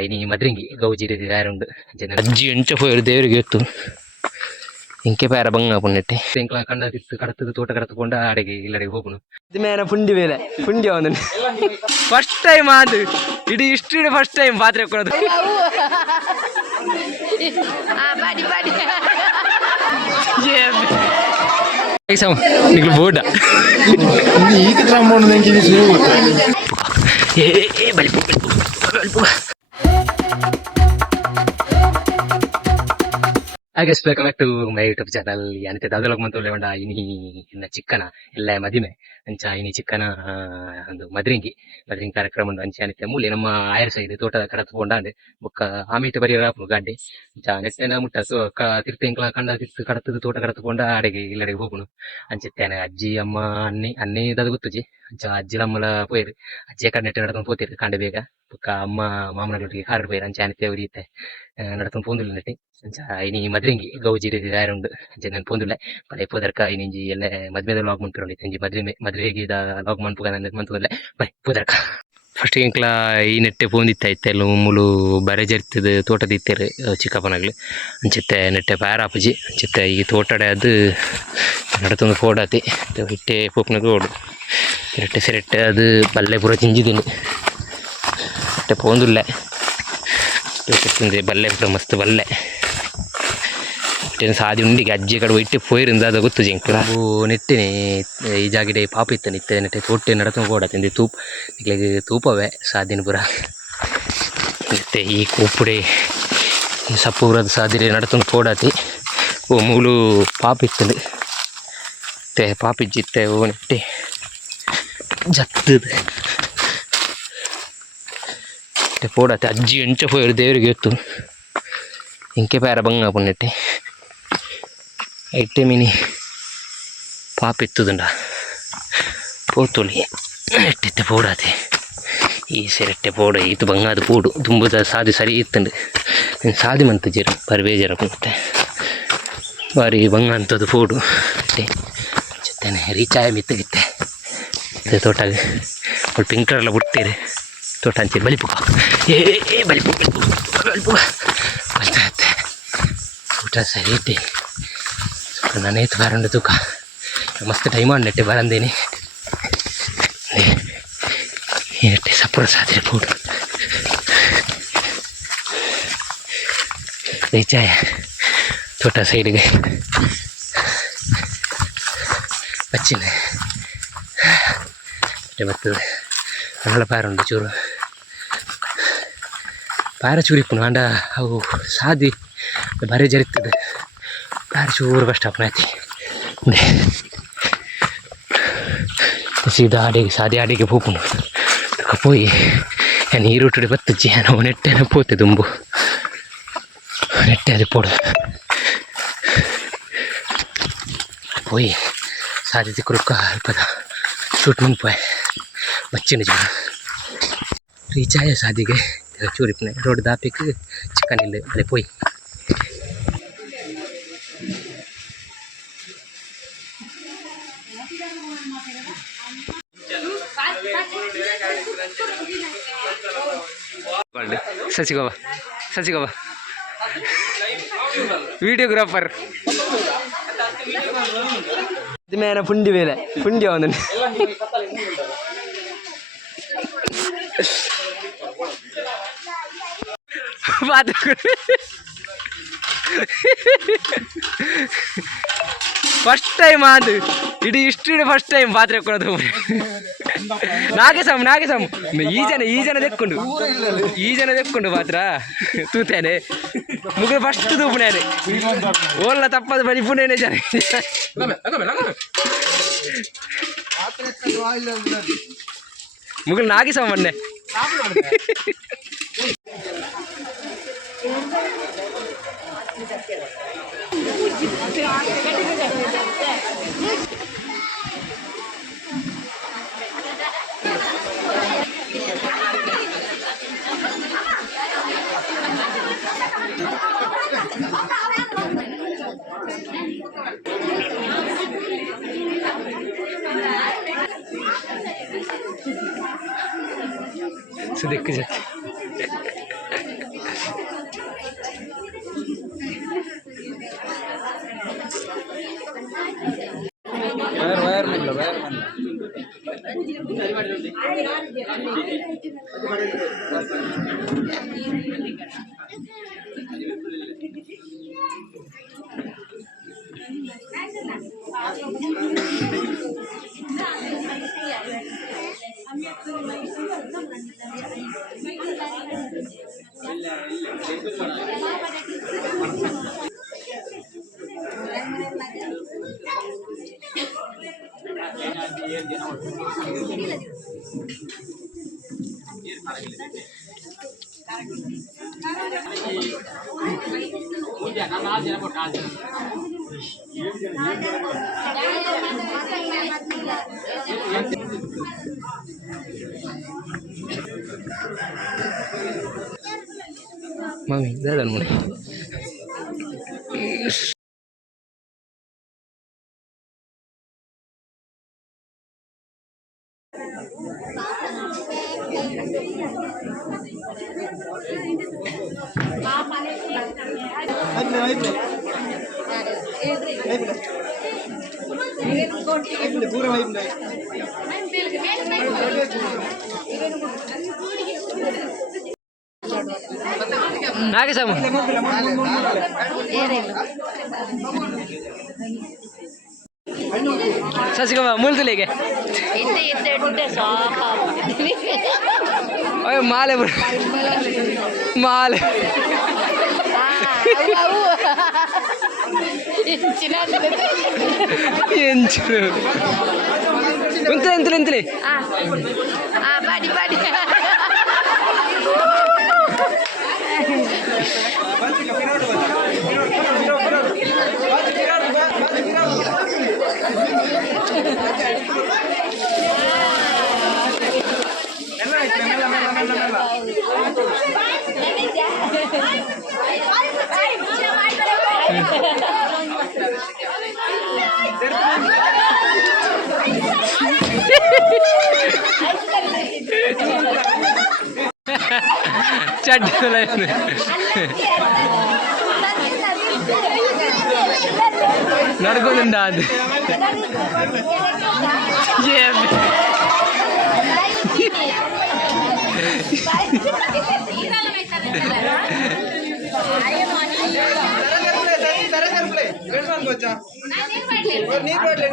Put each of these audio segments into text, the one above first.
ഇനി മദ്രങ്കി ಗೌಜಿರಿ ಯಾರುಂಡು ಅಜ್ಜಿ ಎಂಚ ಹೋಯರು ದೇವರಿಗೆ ಎತ್ತು ಇಂಕೆ ಬೇರೆ ಬಂಗ ಪುಣ್ಯಟ್ಟೆ ಎಂಕ್ಲ ಕಂಡ ತಿತ್ತು ಕಡತದ ತೋಟ ಕಡತಕೊಂಡ ಅಡೆಗೆ ಇಲ್ಲಡೆಗೆ ಹೋಗುನು ಇದು ಮೇನ ಪುಂಡಿ ಬೇಲೆ ಪುಂಡಿ ಅವನು ಫಸ್ಟ್ ಟೈಮ್ ಅದು ಇಡೀ ಹಿಸ್ಟ್ರಿ ಫಸ್ಟ್ ಟೈಮ್ ಪಾತ್ರೆ ಕೊಡೋದು నీకు బోర్డా ఈత ట్రమ్మోను నేను ఇది సులువు ఏ బలిపు బలిపు I guess welcome back to my YouTube channel. ಯಾನತೆ ದಾದಲೋಗ ಮಂತು ಲೇವಂಡ ಇನಿ ಇನ್ನ ಚಿಕ್ಕನ ಎಲ್ಲ ಮದಿಮೆ ಅಂಚ ಇನಿ ಚಿಕ್ಕನ ಒಂದು ಮದ್ರಿಂಗಿ ಕಾರ್ಯಕ್ರಮ ಒಂದು ಅಂಚ ಯಾನತೆ ಮೂಲೆ ನಮ್ಮ ಆಯರ್ ಸೈಡ್ ತೋಟ ಕಡತ್ಕೊಂಡಾಂಡೆ ಬೊಕ್ಕ ಆಮೀಟ ಬರಿಯರ ಗಾಡ್ಡೆ ಅಂಚ ನೆಟ್ಟೆನ ಮುಟ್ಟ ಸೊ ತಿರ್ತೆಂಕ್ಲ ಕಂಡ ತಿರ್ತು ಕಡತದ ತೋಟ ಕಡತ್ಕೊಂಡ ಅಡೆಗೆ ಇಲ್ಲಡೆಗೆ ಹೋಗುನು ಅಂಚೆತ್ತೇನೆ ಅಜ್ಜಿ ಅಮ್ಮ ಅನ್ನೇ ದದ ಗೊತ್ತುಜಿ ಅಂಚ ಅಜ್ಜಿ ನಮ್ಮಲ ಪೋಯ್ರು ಅಜ್ಜಿ ಕಡೆ ನೆಟ್ಟೆ ನಡ್ಕೊಂಡು ಹೋತಿರು ಕಾಂಡೆ ಬೇಗ ಬೊಕ್ಕ ಅಮ್ಮ ಮಾಮನೊಟ್ಟಿಗೆ ಹಾರು ಪೋಯ್ರು ಅಂಚ ಯಾನತೆ ಉರಿಯುತ್ತೆ ನಡ್ಕೊಂಡು ಪೋಂದುಲ್ಲ ನೆಟ್ಟಿ ಅಂಚ ಇನಿ ಮದ್ರಿಂಗಿ ಗೌಜಿರಿ ಯಾರುಂಡು ಅಂಚೆ ನಾನು ಪೋಂದುಲ್ಲ ಪಡೆ ಪೋದರ್ಕ ಇನಿಂಜಿ ಎಲ್ಲ ಮದ್ಮೆದ ಲಾಗ್ ಮಂತ್ರೋಳಿ ತಂಜಿ ಮದ್ವೆಗಿದ ಲಾಗ್ ಮಂಪುಗ ನನ್ನ ಮಂತ್ರೋಲ್ಲ ಬೈ ಪೋದರ್ಕ ಫಸ್ಟ್ ಇಂಕ್ಲ ಈ ನೆಟ್ಟೆ ಪೋಂದಿತ್ತ ಎಲ್ಲ ಮುಲು ಬರೆ ಜರ್ತದ ತೋಟದಿತ್ತೇರು ಚಿಕ್ಕಪ್ಪನಾಗ್ಲಿ ಅಂಚೆತ್ತೆ ನೆಟ್ಟೆ ಪಾರಾಪುಜಿ ಅಂಚೆತ್ತೆ ಈ ತೋಟಡೆ ಅದು ನಡತೊಂದು ಫೋಡಾತಿ ಹಿಟ್ಟೆ ಪೋಪ್ನಾಗ ಓಡು ಇರಟ್ಟೆ ಸೆರೆಟ್ಟೆ ಅದು ಬಲ್ಲೆ ಪೂರ ಚಿಂಜಿದೀನಿ ಅಟ್ಟೆ ಪೋಂದುಲ್ಲ ಬಲ್ಲೆ ಪೂರ ಮಸ್ತ್ ಬಲ್ಲೆ ಸಾದಿ ಉಂಡಿಗೆ ಅಜ್ಜಿ ಕಡೆ ಇಟ್ಟು ಪೋಯಿರಿಂದ ಅದು ಗೊತ್ತು ಜಿಂಕ್ಲ ನೆಟ್ಟಿನಿ ಈ ಜಾಗಿಡೆ ಪಾಪ ಇತ್ತು ನಿತ್ತೆ ನೆಟ್ಟೆ ತೋಟೆ ನಡತ ಕೂಡ ತಿಂದು ನಿಕ್ಲಿಗೆ ತೂಪವೇ ಸಾದಿನ ಪುರ ಮತ್ತೆ ಈ ಕೂಪುಡೆ ಈ ಸಪ್ಪು ಪುರದ ಸಾದಿರೆ ನಡತೊಂದು ಪೋಡಾತಿ ಓ ಮೂಲು ಪಾಪ ಇತ್ತದು ಮತ್ತೆ ಪಾಪಿಜ್ಜಿತ್ತೆ ಓ ನೆಟ್ಟೆ ಜತ್ತದು ನೆಟ್ಟೆ ಪೋಡಾತಿ ಅಜ್ಜಿ ಎಂಚ ಪೋಯರು ದೇವರಿಗೆ ಎತ್ತು ಇಂಕೆ ಬೇರೆ ಬಂಗ ಪುಣ್ಯಟ್ಟೆ ಐಟೆ ಮಿನಿ ಪಾಪ ಎತ್ತುದುಂಡ ಪೋತೊಲಿ ಎಟ್ಟೆತ್ತೆ ಪೋಡಾತೆ ಈ ಸೆರೆಟ್ಟೆ ಪೋಡ ಇದು ಬಂಗಾದ ಪೋಡು ತುಂಬದ ಸಾದಿ ಸರಿ ಇತ್ತಂಡು ಸಾದಿ ಮಂತ ಜೀರ ಬಾರಿ ಬೇಜಾರ ಮತ್ತೆ ಬಾರಿ ಬಂಗ ಅಂತದ್ದು ಪೋಡು ಅಟ್ಟೆ ಚೆತ್ತೇನೆ ರೀಚಾಯ ಮಿತ್ತಗಿತ್ತೆ ಇದು ತೋಟಾಗ ಅವಳು ಪಿಂಕ್ರೆಲ್ಲ ಬಿಡ್ತೀರಿ ತೋಟ ಅಂಚೆ ಬಲಿಪುಗ ಏ ಬಲಿಪು ಬಲಿಪುಗ ಬಲ್ತಾತ್ತೆ ಊಟ ಸರಿ ಇಟ್ಟೆ ನಾನೇತು ಬಾರಂಡು ತೂಕ ಮಸ್ತ್ ಟೈಮ್ ನೆಟ್ಟೆ ಬರಂದೇನೆ ನೆಟ್ಟೆ ಸಪುರ ಸಾಧ್ರೆ ಪೂಡು ದೈಚಾಯ ತೋಟ ಸೈಡ್ಗೆ ಬಚ್ಚಿನ ಬರ್ತದೆ ನಾಳ ಪಾರುಂಡು ಚೂರು ಪಾರ ಚೂರಿಪ್ಪುನು ಅಂಡ ಅವು ಸಾದಿ ಬರೆ ಜರಿತದೆ ಪಾರ ಚೂರು ಕಷ್ಟ ಆಯ್ತಿ ಸೀದಾ ಆಡಿಗೆ ಸಾದಿ ಆಡಿಗೆ ಹೋಗುನು ಪೋಯಿ ನೀರುಟ್ಟಡೆ ಬತ್ತಜ್ಜಿ ನಾವು ನೆಟ್ಟೆನ ಪೋತೆ ತುಂಬು ನೆಟ್ಟೆ ಅದು ಪೋಡು ಪೋಯಿ ಸಾದಿ ತಿಕ್ಕುರುಕ್ಕ ಅಲ್ಪದ ಶೂಟ್ ಮುಂಪೋಯ್ ಬಚ್ಚಿನ ಜೀವ ರೀಚಾಯ ಸಾದಿಗೆ ಚೂರಿಪ್ಪನೆ ರೋಡ್ ದಾಪಿಕ್ಕೆ ಚಿಕನ್ ಇಲ್ಲ ಅದೇ ಪೋಯಿ ಸಚಿಗವ ವಿಡಿಯೋಗ್ರಾಫರ್ ಇದು ಮೇನ ಪುಂಡಿ ಬೇಲೆ ಪುಂಡಿ ಅವನು ಫಸ್ಟ್ ಟೈಮ್ ಅದು ಇಡೀ ಹಿಸ್ಟ್ರಿ ಫಸ್ಟ್ ಟೈಮ್ ಪಾತ್ರೆ ಕೊಡೋದು ನಾಗೇಶಮ್ ಈ ಜನ ತೆಕ್ಕೊಂಡು ಪಾತ್ರ ತೂತೇನೆ ಮುಗಿದು ಫಸ್ಟ್ ತೂಪುನೇನೆ ಓಲ್ಲ ತಪ್ಪದ ಬರೀ ಪುನೇನೆ ಜನ ಮುಗಿಲು ನಾಗೇಶಮ್ ಮೊನ್ನೆ देख के Mami, jalan mulai. Nage sama. Sasi kama mul tu lege. Itte sofa. Oye male bro. Male. Inchinu. Entele. Padi. Chaddu నడుకుందా అది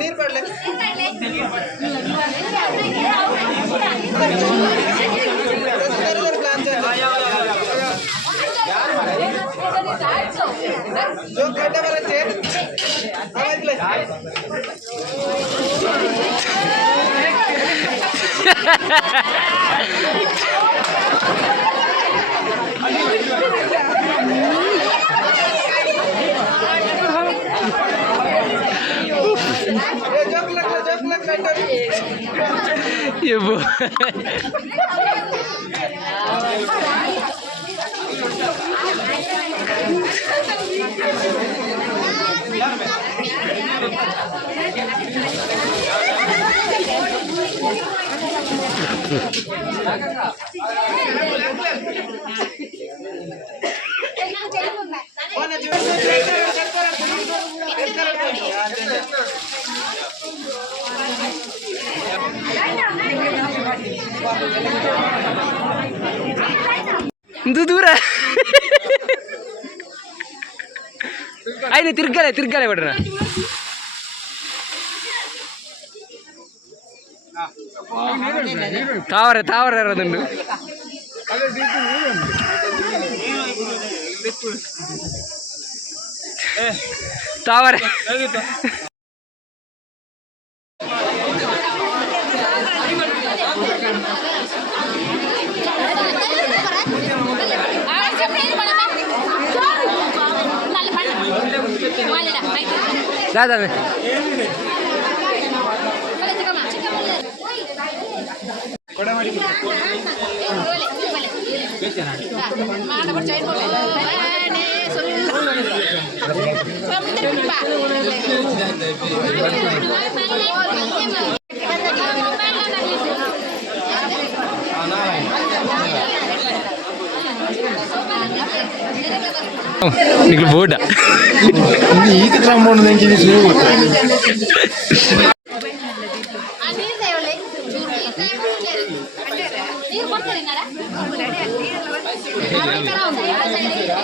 ನೀರ್ ಪಡ್ಲೆ जो खड्डे बरचे आवाजले जोक लग ये वो दूर ఆయన తిరగాలి పడరా తావర రదండు తావర दादा में నీకు బోర్డా ఈత క్రమం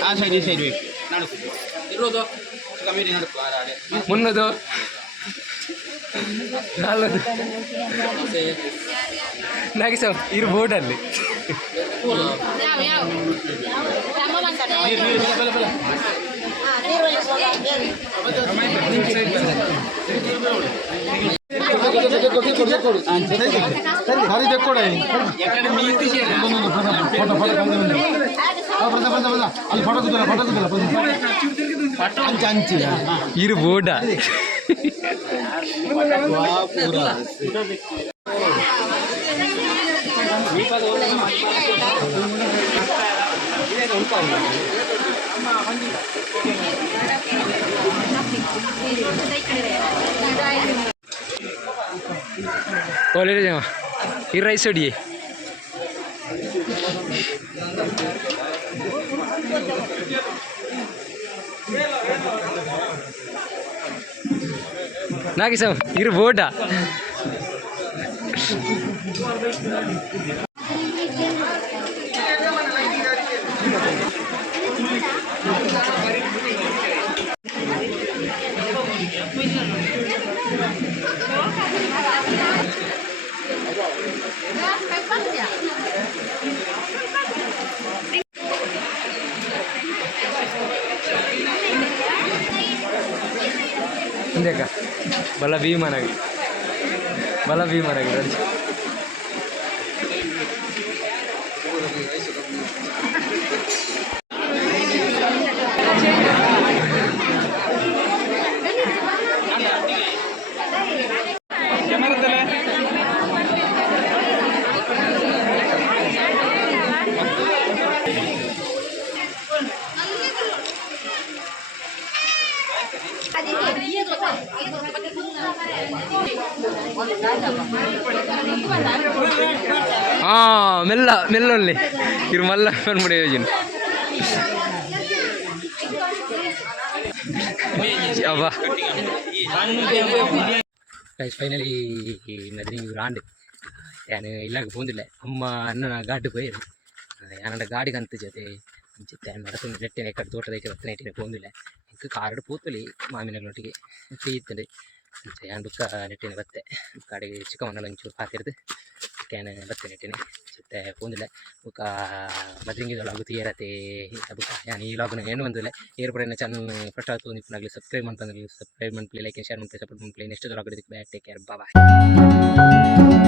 ಆ ಸೈಡ್ ಈ ಸೈಡ್ ಇರೋದು ಕಮ್ಮಿ ಮುನ್ನದು ನಾಲ್ಕು ನಾಗಿ ಸರ್ ಇರು ಬೋರ್ಡಲ್ಲಿ ఇరు బోర్డా बोले ये राइस छोड़िए ना किसम ये बोटा देखा भला भी माना ಮೆಲ್ಲ ಮೆಲ್ಲಲ್ಲಿ ಇರು ಮಲ್ಲ ಬಂದ್ಬಿಡಿ ಅಬ್ಬಾ ಫೈನಲಿ ನದಿ ರಾಂಡ್ ಯಾನು ಇಲ್ಲಾಗ ಬಂದಿಲ್ಲ ಅಮ್ಮ ಅಣ್ಣನ ಗಾಡಿಗೆ ಹೋಯ್ರು ಯಾನಂಡ ಗಾಡಿಗೆ ಅಂತ ಜೊತೆ ಅಂಚಿತ್ತೆ ಮರತು ನೆಟ್ಟಿನ ಕಡೆ ತೋಟದಕ್ಕೆ ಬತ್ತನೆ ಇಟ್ಟಿನ ಬಂದಿಲ್ಲ ಇಂಕ ಕಾರಡು ಪೂತಲಿ ಮಾಮಿನಗಳೊಟ್ಟಿಗೆ ಫ್ರೀ ಇತ್ತಂಡೆ ಯಾನ್ ಬುಕ್ಕ ನೆಟ್ಟಿನ ಬತ್ತೆ ಗಾಡಿಗೆ ಚಿಕ್ಕ ಮಣ್ಣಲ್ಲಿ ಒಂಚೂರು ಪಾತಿರ್ದು ಕ್ಯಾನ್ ಬತ್ತೆ ನೆಟ್ಟಿನ ಚಿತ್ತೆ ಬಂದಿಲ್ಲ ಬುಕ್ಕ ಮದ್ರಿಂಗಿದೊಳಗು ತೀರತೆ ಬುಕ್ಕ ಯಾನ್ ಈ ಲಾಗ್ನ ಏನು ಬಂದಿಲ್ಲ ಏರ್ಪಡಿನ ಚಾನಲ್ ಫಸ್ಟ್ ಆಯ್ತು ನಿಪ್ಪನಾಗಲಿ ಸಬ್ಸ್ಕ್ರೈಬ್ ಮಾಡ್ತಾಗಲಿ ಸಬ್ಸ್ಕ್ರೈಬ್ ಮಾಡಿ ಲೈಕ್ ಶೇರ್ ಮಾಡ್ತಾ ಸಪೋರ್ಟ್ ಮಾಡಿ ನೆಕ್ಸ್ಟ್ ಲಾಗ್ ಬ್ಯಾಟ್ ಟೇಕ್ ಕೇರ್ ಬಾಯ್